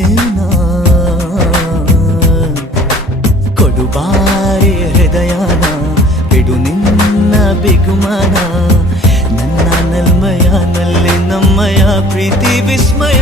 ನೀನೇನಾ ಕೊಡುಬಾರಿ ಹೃದಯನ ಬಿಡು ನಿನ್ನ ಬಿಗುಮಾನ ನನ್ನ ನಲ್ಮಯ ನಲ್ಲಿ ನಮ್ಮಯ ಪ್ರೀತಿ ವಿಸ್ಮಯ